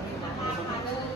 容易吗？他他那个